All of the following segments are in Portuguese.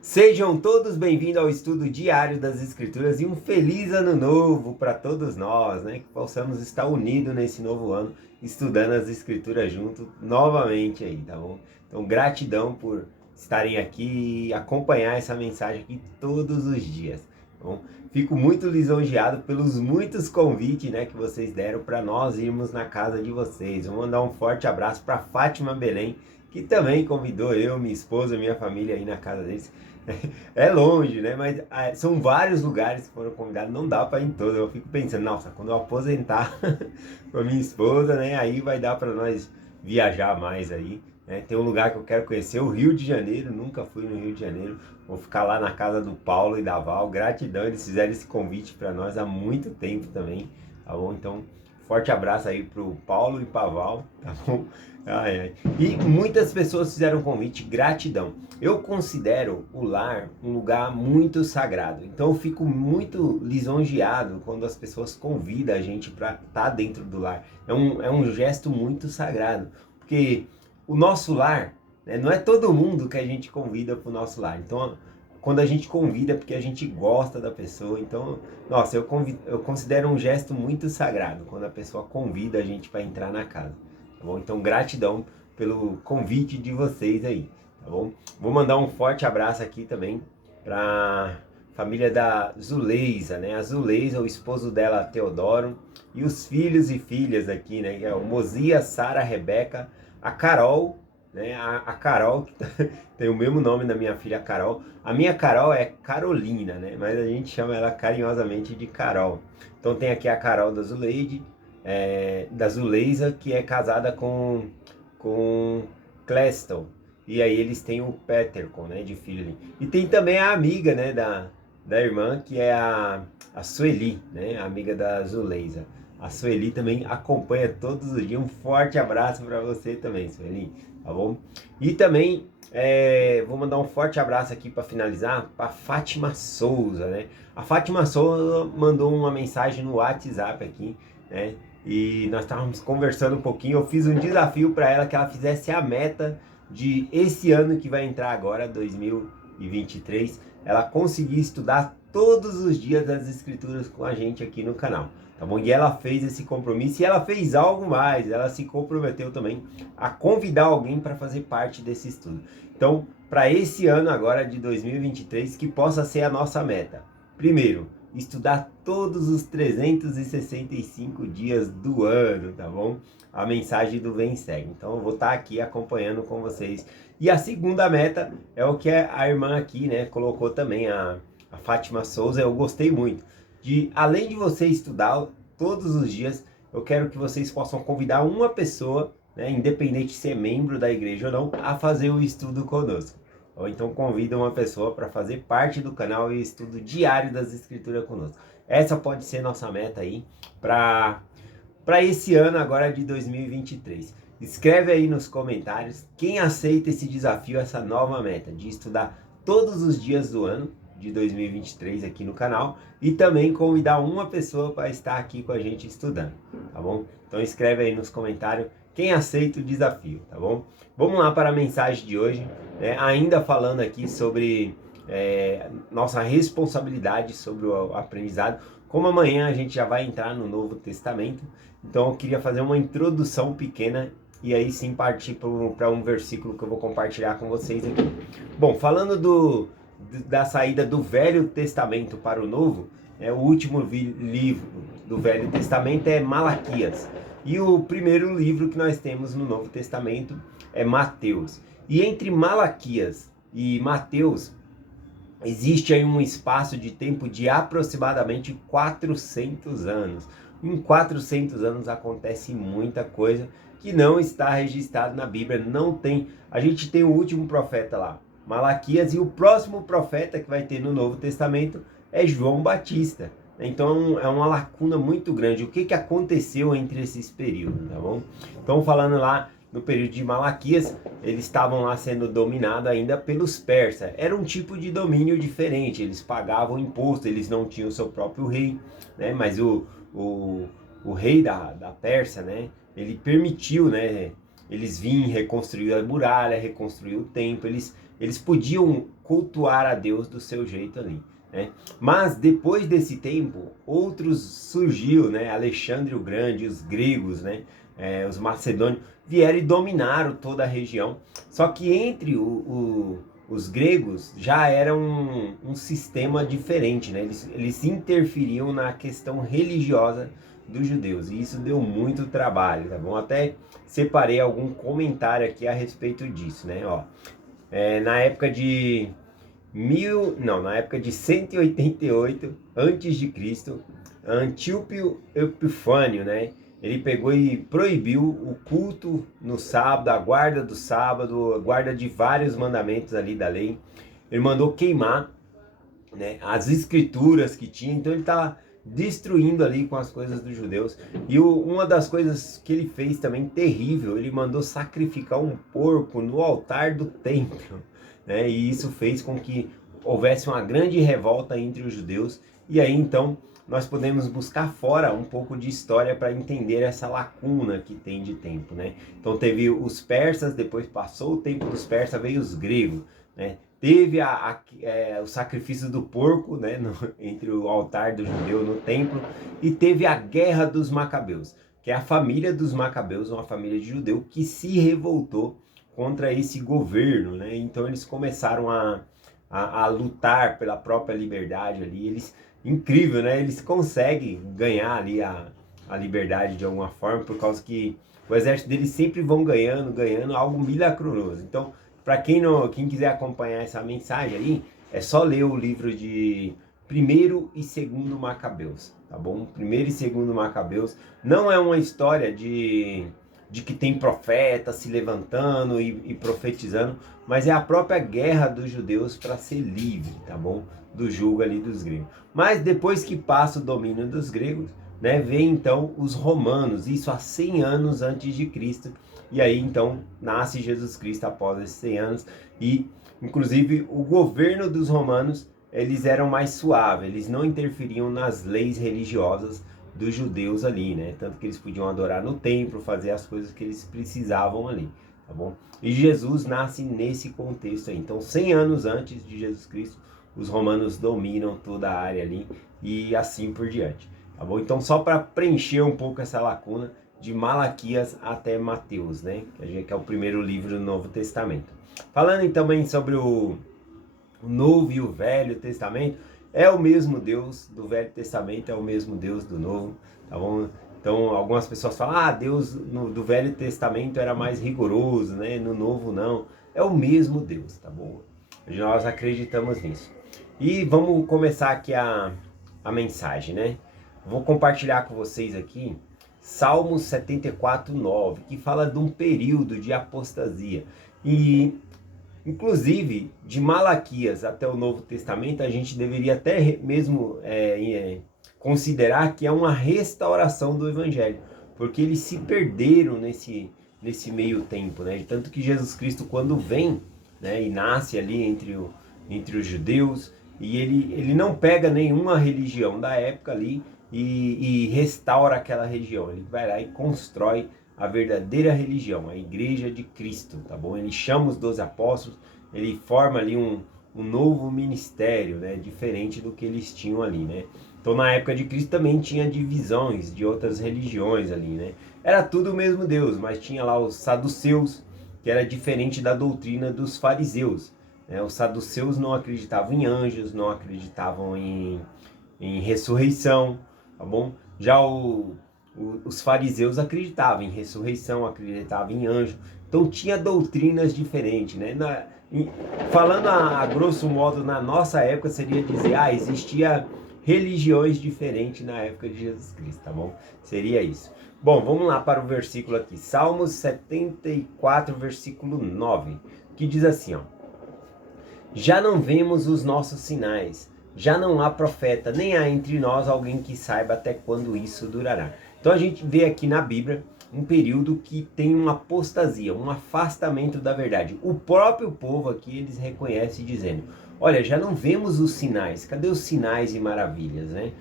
Sejam todos bem-vindos ao estudo diário das Escrituras e um feliz ano novo para todos nós, né? Que possamos estar unidos nesse novo ano, estudando as Escrituras junto novamente aí, tá bom? Então, gratidão por estarem aqui e acompanhar essa mensagem aqui todos os dias, tá bom? Fico muito lisonjeado pelos muitos convites, né, que vocês deram para nós irmos na casa de vocês. Vou mandar um forte abraço para Fátima Belém, que também convidou eu, minha esposa, minha família aí na casa deles. É longe, né? Mas são vários lugares que foram convidados, não dá para ir em todos. Eu fico pensando, nossa, quando eu aposentar com a minha esposa, né? Aí vai dar para nós viajar mais aí, né? Tem um lugar que eu quero conhecer, o Rio de Janeiro. Nunca fui no Rio de Janeiro. Vou ficar lá na casa do Paulo e da Val. Gratidão, eles fizeram esse convite para nós há muito tempo também, tá bom? Então, forte abraço aí pro Paulo e pra Val, tá bom? Ai, ai. E muitas pessoas fizeram convite, gratidão. Eu considero o lar um lugar muito sagrado. Então eu fico muito lisonjeado quando as pessoas convidam a gente para estar dentro do lar. É um gesto muito sagrado. Porque o nosso lar, né, não é todo mundo que a gente convida para o nosso lar. Então, quando a gente convida é porque a gente gosta da pessoa. Então, nossa, eu considero um gesto muito sagrado quando a pessoa convida a gente para entrar na casa. Tá bom? Então, gratidão pelo convite de vocês aí. Tá bom? Vou mandar um forte abraço aqui também para família da Zuleisa, né? A Zuleisa, o esposo dela, Teodoro, e os filhos e filhas aqui, né? Que é o Mosias, Sara, Rebeca, a Carol, né? A Carol, que tem o mesmo nome da minha filha Carol. A minha Carol é Carolina, né? Mas a gente chama ela carinhosamente de Carol. Então tem aqui a Carol da Zuleide, da Zuleisa, que é casada com Cleston. E aí eles têm o Petercon, né, de filho ali. E tem também a amiga, né, da irmã, que é a Sueli, né, a amiga da Zuleisa. A Sueli também acompanha todos os dias. Um forte abraço para você também, Sueli, tá bom? E também vou mandar um forte abraço aqui para finalizar para Fátima Souza, né? A Fátima Souza mandou uma mensagem no WhatsApp aqui, né? E nós estávamos conversando um pouquinho. Eu fiz um desafio para ela que ela fizesse a meta de esse ano que vai entrar agora, 2023, ela conseguir estudar todos os dias das escrituras com a gente aqui no canal, tá bom? E ela fez esse compromisso e ela fez algo mais, ela se comprometeu também a convidar alguém para fazer parte desse estudo. Então, para esse ano agora de 2023, que possa ser a nossa meta. Primeiro, estudar todos os 365 dias do ano, tá bom? A mensagem do Vem Segue. Então eu vou estar aqui acompanhando com vocês. E a segunda meta é o que a irmã aqui, né, colocou também, a Fátima Souza. Eu gostei muito de, além de você estudar todos os dias, eu quero que vocês possam convidar uma pessoa, né, independente se é membro da igreja ou não, a fazer o estudo conosco. Ou então convida uma pessoa para fazer parte do canal e estudo diário das escrituras conosco. Essa pode ser nossa meta aí para esse ano agora de 2023. Escreve aí nos comentários quem aceita esse desafio, essa nova meta de estudar todos os dias do ano de 2023 aqui no canal e também convidar uma pessoa para estar aqui com a gente estudando, tá bom? Então escreve aí nos comentários quem aceita o desafio, tá bom? Vamos lá para a mensagem de hoje, né? Ainda falando aqui sobre nossa responsabilidade sobre o aprendizado. Como amanhã a gente já vai entrar no Novo Testamento, então eu queria fazer uma introdução pequena e aí sim partir para um versículo que eu vou compartilhar com vocês aqui. Bom, falando da saída do Velho Testamento para o Novo, o último livro do Velho Testamento é Malaquias. E o primeiro livro que nós temos no Novo Testamento é Mateus. E entre Malaquias e Mateus existe aí um espaço de tempo de aproximadamente 400 anos. Em 400 anos acontece muita coisa que não está registrado na Bíblia, não tem. A gente tem o último profeta lá, Malaquias, e o próximo profeta que vai ter no Novo Testamento é João Batista. Então é uma lacuna muito grande. O que aconteceu entre esses períodos, tá bom? Então falando lá no período de Malaquias, eles estavam lá sendo dominados ainda pelos persas. Era um tipo de domínio diferente, eles pagavam imposto, eles não tinham o seu próprio rei, né? Mas o rei da Pérsia, né? Ele permitiu, né? Eles virem reconstruir a muralha, reconstruir o templo, eles eles podiam cultuar a Deus do seu jeito ali, né? Mas depois desse tempo, outros surgiu, né? Alexandre o Grande, os gregos, né? Os macedônios vieram e dominaram toda a região. Só que entre os gregos já era um sistema diferente, né? Eles interferiam na questão religiosa dos judeus, e isso deu muito trabalho, tá bom? Até separei algum comentário aqui a respeito disso, né? Ó, na época de na época de 188 antes de Cristo, Antíoco Epifânio, né? Ele pegou e proibiu o culto no sábado, a guarda do sábado, a guarda de vários mandamentos ali da lei. Ele mandou queimar, né, as escrituras que tinha, então ele estava destruindo ali com as coisas dos judeus. E uma das coisas que ele fez também terrível, ele mandou sacrificar um porco no altar do templo, né? E isso fez com que houvesse uma grande revolta entre os judeus. E aí então nós podemos buscar fora um pouco de história para entender essa lacuna que tem de tempo, né? Então teve os persas, depois passou o tempo dos persas, veio os gregos, né? Teve o sacrifício do porco, né, entre o altar do judeu no templo, e teve a guerra dos macabeus, que é a família dos macabeus, uma família de judeu que se revoltou contra esse governo, né? Então eles começaram a lutar pela própria liberdade ali. Incrível, né? Eles conseguem ganhar ali a liberdade de alguma forma, por causa que o exército deles sempre vão ganhando algo milagroso. Então, para quem quiser acompanhar essa mensagem aí, é só ler o livro de Primeiro e Segundo Macabeus, tá bom? Primeiro e Segundo Macabeus não é uma história de que tem profeta se levantando e profetizando, mas é a própria guerra dos judeus para ser livre, tá bom? Do jugo ali dos gregos. Mas depois que passa o domínio dos gregos, né, vem então os romanos, isso há 100 anos antes de Cristo. E aí então nasce Jesus Cristo após esses 100 anos, e inclusive o governo dos romanos, eles eram mais suaves, eles não interferiam nas leis religiosas dos judeus ali, né? Tanto que eles podiam adorar no templo, fazer as coisas que eles precisavam ali, tá bom? E Jesus nasce nesse contexto aí. Então 100 anos antes de Jesus Cristo, os romanos dominam toda a área ali e assim por diante, tá bom? Então só para preencher um pouco essa lacuna, de Malaquias até Mateus, né? Que é o primeiro livro do Novo Testamento. Falando também sobre o Novo e o Velho Testamento, é o mesmo Deus do Velho Testamento, é o mesmo Deus do Novo, tá bom? Então algumas pessoas falam, Deus do Velho Testamento era mais rigoroso, né? No Novo não. É o mesmo Deus, tá bom? Nós acreditamos nisso. E vamos começar aqui a mensagem, né? Vou compartilhar com vocês aqui Salmos 74:9, que fala de um período de apostasia. E, inclusive, de Malaquias até o Novo Testamento, a gente deveria até mesmo considerar que é uma restauração do Evangelho, porque eles se perderam nesse meio tempo, né? Tanto que Jesus Cristo, quando vem, né, e nasce ali entre os judeus, e ele não pega nenhuma religião da época ali, e restaura aquela região. Ele vai lá e constrói a verdadeira religião, a Igreja de Cristo, tá bom? Ele chama os 12 apóstolos, ele forma ali um novo ministério, né? Diferente do que eles tinham ali, né? Então na época de Cristo também tinha divisões de outras religiões ali, né? Era tudo o mesmo Deus, mas tinha lá os saduceus, que era diferente da doutrina dos fariseus, né? Os saduceus não acreditavam em anjos, não acreditavam em ressurreição, tá bom? Já os fariseus acreditavam em ressurreição, acreditavam em anjo. Então tinha doutrinas diferentes, né? Falando a grosso modo, na nossa época seria dizer, existia religiões diferentes na época de Jesus Cristo, tá bom? Seria isso. Bom, vamos lá para o versículo aqui. Salmos 74, versículo 9, que diz assim, ó: já não vemos os nossos sinais, já não há profeta, nem há entre nós alguém que saiba até quando isso durará. Então a gente vê aqui na Bíblia um período que tem uma apostasia, um afastamento da verdade. O próprio povo aqui, eles reconhecem dizendo, olha, já não vemos os sinais, cadê os sinais e maravilhas, né?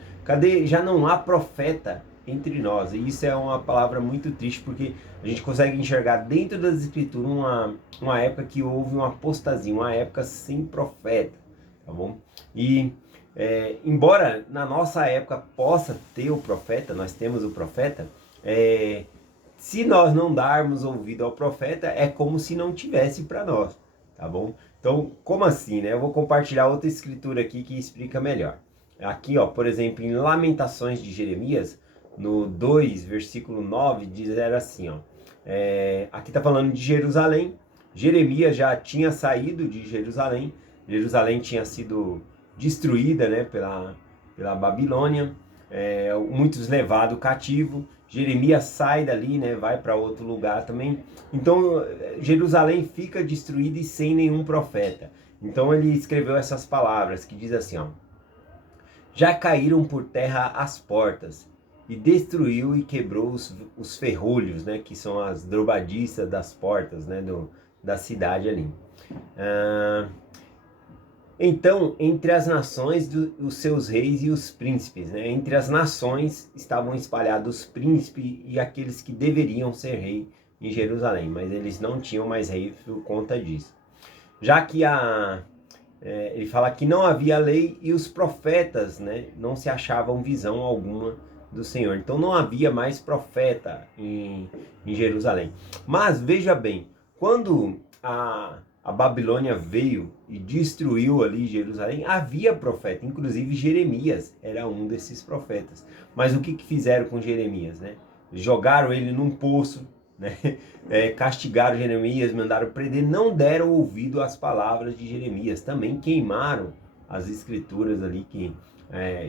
Já não há profeta entre nós. E isso é uma palavra muito triste, porque a gente consegue enxergar dentro das escrituras uma época que houve uma apostasia, uma época sem profeta, tá bom? E embora na nossa época possa ter o profeta, nós temos o profeta, se nós não darmos ouvido ao profeta, é como se não tivesse para nós, tá bom? Então, como assim, né? Eu vou compartilhar outra escritura aqui que explica melhor. Aqui, ó, por exemplo, em Lamentações de Jeremias, no 2, versículo 9, diz era assim, ó. Aqui está falando de Jerusalém. Jeremias já tinha saído de Jerusalém. Jerusalém tinha sido destruída, né, pela Babilônia. Muitos levados cativo. Jeremias sai dali, né, vai para outro lugar também. Então, Jerusalém fica destruída e sem nenhum profeta. Então, ele escreveu essas palavras que diz assim, ó. Já caíram por terra as portas, e destruiu e quebrou os ferrolhos, né, que são as dobradiças das portas, né, da cidade ali. Então, entre as nações, os seus reis e os príncipes, né, entre as nações estavam espalhados os príncipes e aqueles que deveriam ser rei em Jerusalém, mas eles não tinham mais rei por conta disso. Já que ele fala que não havia lei e os profetas, né, não se achavam visão alguma do Senhor. Então não havia mais profeta em Jerusalém. Mas veja bem, quando a Babilônia veio e destruiu ali Jerusalém, havia profeta, inclusive Jeremias era um desses profetas. Mas o que fizeram com Jeremias, né? Jogaram ele num poço, né? Castigaram Jeremias, mandaram prender, não deram ouvido às palavras de Jeremias, também queimaram as escrituras ali que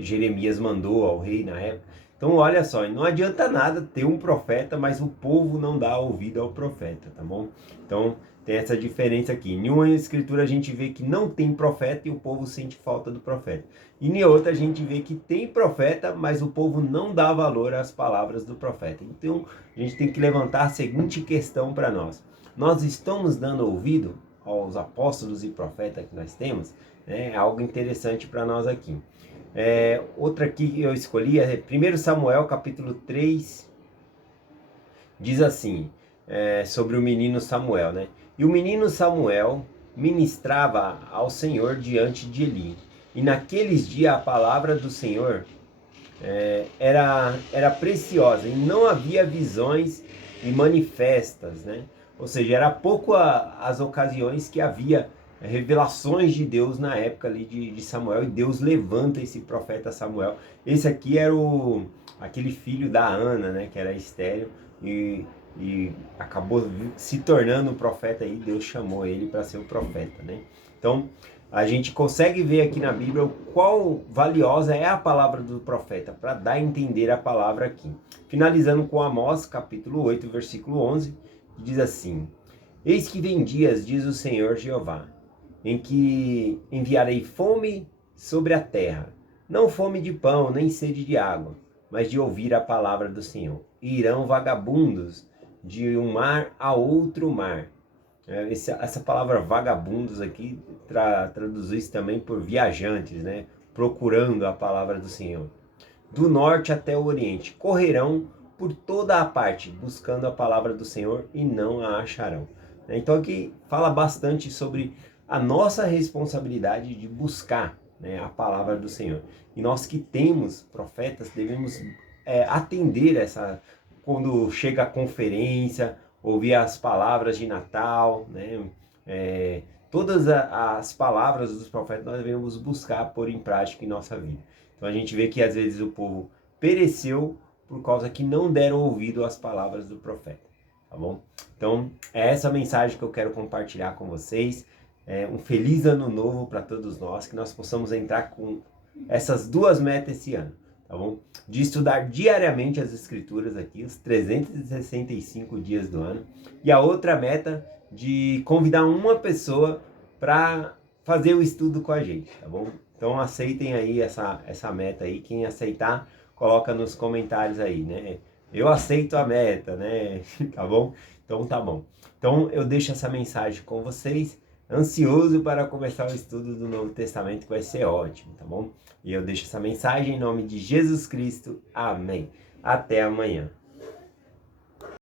Jeremias mandou ao rei na época. Então olha só, não adianta nada ter um profeta, mas o povo não dá ouvido ao profeta, tá bom? Então tem essa diferença aqui. Em uma escritura a gente vê que não tem profeta e o povo sente falta do profeta. E em outra a gente vê que tem profeta, mas o povo não dá valor às palavras do profeta. Então a gente tem que levantar a seguinte questão para nós. Nós estamos dando ouvido aos apóstolos e profetas que nós temos? É algo interessante para nós aqui. Outra aqui que eu escolhi é 1 Samuel capítulo 3, diz assim, sobre o menino Samuel, né? E o menino Samuel ministrava ao Senhor diante de Eli. E naqueles dias a palavra do Senhor era preciosa e não havia visões e manifestas, né? Ou seja, era pouco as ocasiões que havia revelações de Deus na época ali de Samuel, e Deus levanta esse profeta Samuel. Esse aqui era aquele filho da Ana, né, que era estéril e acabou se tornando um profeta aí. Deus chamou ele para ser o profeta, né? Então a gente consegue ver aqui na Bíblia o qual valiosa é a palavra do profeta, para dar a entender a palavra aqui. Finalizando com Amós, capítulo 8, versículo 11, que diz assim: Eis que vem dias, diz o Senhor Jeová, em que enviarei fome sobre a terra, não fome de pão, nem sede de água, mas de ouvir a palavra do Senhor. E irão vagabundos de um mar a outro mar. Essa palavra vagabundos aqui traduz também por viajantes, né? Procurando a palavra do Senhor. Do norte até o oriente, correrão por toda a parte, buscando a palavra do Senhor e não a acharão. Então aqui fala bastante sobre a nossa responsabilidade de buscar, né, a palavra do Senhor. E nós que temos profetas devemos atender quando chega a conferência, ouvir as palavras de Natal, né? Todas as palavras dos profetas nós devemos buscar pôr em prática em nossa vida. Então a gente vê que às vezes o povo pereceu por causa que não deram ouvido às palavras do profeta, tá bom? Então é essa mensagem que eu quero compartilhar com vocês. Um feliz ano novo para todos nós, que nós possamos entrar com essas duas metas esse ano, tá bom? De estudar diariamente as escrituras aqui, os 365 dias do ano. E a outra meta de convidar uma pessoa para fazer o estudo com a gente, tá bom? Então aceitem aí essa meta aí. Quem aceitar, coloca nos comentários aí, né? Eu aceito a meta, né? Tá bom? Então tá bom. Então eu deixo essa mensagem com vocês. Ansioso para começar o estudo do Novo Testamento, que vai ser ótimo, tá bom? E eu deixo essa mensagem em nome de Jesus Cristo. Amém. Até amanhã.